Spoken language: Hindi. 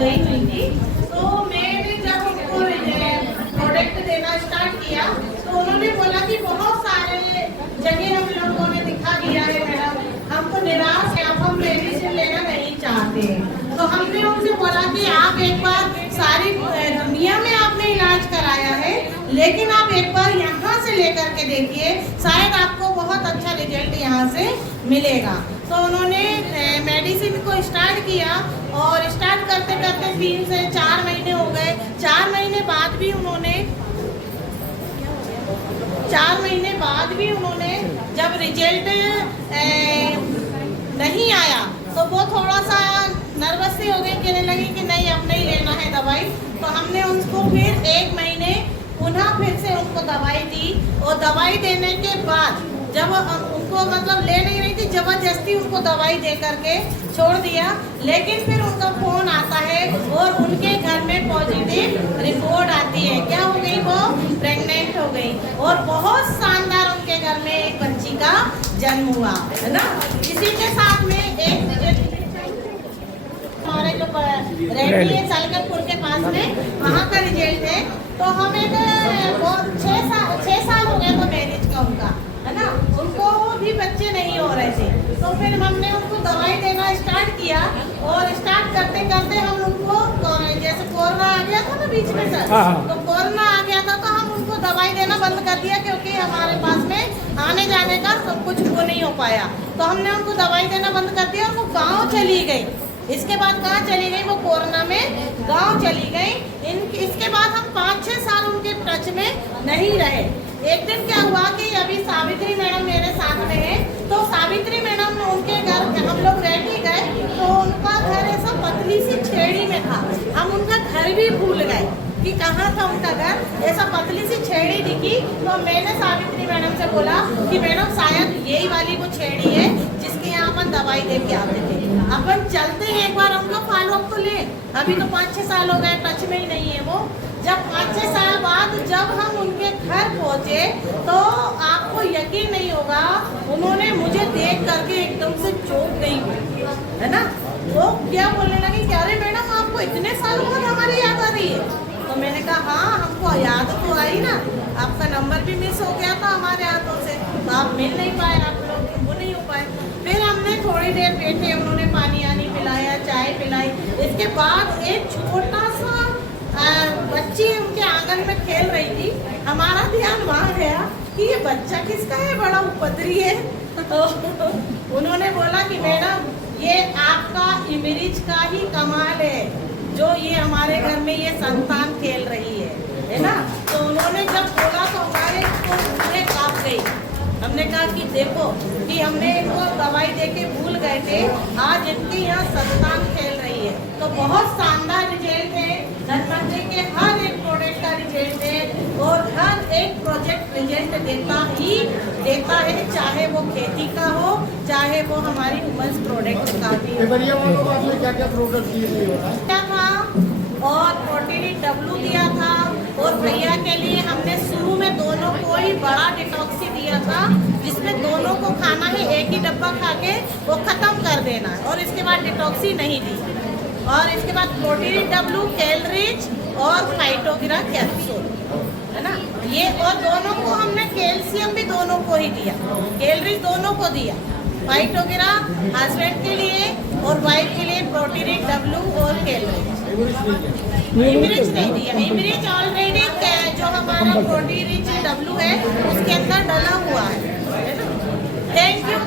गई हुई थी। तो मैंने जब उनको प्रोडक्ट देना स्टार्ट किया तो उन्होंने बोला कि बहुत सारे जगह हम लोगों ने दिखा दिया है मैडम, हम तो निराश है, अब हम मेडिसिन लेना नहीं चाहते। तो हमने उनसे बोला कि आप एक बार सारी दुनिया में आपने इलाज कराया है, लेकिन आप एक बार यहाँ से लेकर के देखिए, शायद आपको बहुत अच्छा रिजल्ट यहाँ से मिलेगा। तो उन्होंने मेडिसिन को स्टार्ट किया और स्टार्ट करते करते 3 से 4 महीने हो गए। 4 महीने बाद भी उन्होंने जब रिजल्ट नहीं आया तो वो थोड़ा सा नर्वस सी हो गई, कहने लगी कि नहीं अब नहीं लेना है दवाई। तो हमने उनको फिर 1 महीने पुनः फिर से उनको दवाई दी और दवाई देने के बाद जब उनको मतलब ले नहीं रही थी, जबरदस्ती उनको दवाई दे करके छोड़ दिया। लेकिन फिर उनका फोन आता है और उनके घर में पॉजिटिव रिपोर्ट आती है। क्या हो गई? वो प्रेग्नेंट हो गई और बहुत शानदार उनके घर में एक बच्ची का जन्म हुआ, है ना। इसी के साथ में एक हमारे जो रहती है सालकटपुर के पास में, वहाँ का रिजल्ट है। तो हम एक 6 साल हो गए वो मैरिज का उनका, है ना। उनको भी बच्चे नहीं हो रहे थे। तो फिर हमने उनको दवाई देना स्टार्ट किया और स्टार्ट करते करते हम उनको जैसे कोरोना आ गया था ना बीच में सर, तो कोरोना आ गया था तो हम उनको दवाई देना बंद कर दिया, क्योंकि हमारे पास में आने जाने का सब कुछ वो नहीं हो पाया। तो हमने उनको दवाई देना बंद कर दिया और वो गाँव चली गई। इसके बाद कहाँ चली गई? वो कोरोना में गांव चली गई। इसके बाद हम 5-6 साल उनके टच में नहीं रहे। एक दिन क्या हुआ कि अभी सावित्री मैडम मेरे साथ में है, तो सावित्री मैडम उनके घर हम लोग रह भी गए, तो उनका घर ऐसा पतली सी छेड़ी में था। हम उनका घर भी भूल गए कि कहाँ था उनका घर। ऐसा पतली सी छेड़ी दिखी तो मैंने सावित्री मैडम से बोला कि मैडम शायद यही वाली वो छेड़ी है जिसके यहाँ अपन दवाई दे के आते थे, अपन चलते हैं एक बार हम लोग फॉलो अप तो ले। अभी तो 5-6 साल हो गए, टच में ही नहीं है वो। जब 5-6 साल बाद जब हम उनके घर पहुँचे तो आपको यकीन नहीं होगा, उन्होंने मुझे देख करके एकदम से चौंक गई, है ना। वो क्या बोलने लगी कि अरे मैडम आपको इतने साल बाद हमारी याद आ रही है। तो मैंने कहा हाँ हमको याद तो आई ना, आपका नंबर भी मिस हो गया था हमारे हाथों से, तो आप मिल नहीं पाए, आप लोग वो नहीं हो पाए। फिर हमने थोड़ी देर बैठे, उन्होंने पानी आनी पिलाया, चाय पिलाई। इसके बाद एक छोटा सा बच्ची उनके आंगन में खेल रही थी। हमारा ध्यान वहाँ गया कि ये बच्चा किसका है, बड़ा उपद्रवी है। तो उन्होंने बोला कि मैडम ये आपका इमरिज का ही कमाल है, जो ये हमारे घर में ये संतान खेल रही है ना। तो उन्होंने जब बोला तो हमारे पूरे कांप गई। हमने कहा कि देखो कि हमने इनको दवाई देके भूल गए थे, आज इनकी यहाँ संतान खेल रही है। तो बहुत शानदार रिजल्ट है, धनवंतरी के हर एक प्रोडक्ट का रिजल्ट है और हर एक प्रोजेक्ट रिजल्ट देता है, चाहे वो खेती का हो, चाहे वो हमारी वुमेन्स प्रोडक्ट का भी हो। क्या प्रोडक्ट क्या था और प्रोटीन डब्लू दिया था, और भैया के लिए हमने शुरू में दोनों को ही बड़ा डिटॉक्सी दिया था, जिसमें दोनों को खाना है, एक ही डब्बा खा के वो खत्म कर देना है, और इसके बाद डिटॉक्सी नहीं दी। और इसके बाद प्रोटीन डब्लू, कैलरीज और फाइटोगिरा कैप्सूल, है ना ये। और दोनों को हमने कैल्शियम भी दोनों को ही दिया, कैलरीज दोनों को दिया, फाइटोगिरा हस्बैंड के लिए और वाइफ के लिए प्रोटीन डब्लू और कैलरीज। इमरिज नहीं दिया, इमरिज ऑलरेडी जो हमारा प्रोटीन डब्लू है उसके अंदर डला हुआ है ना। Thank you.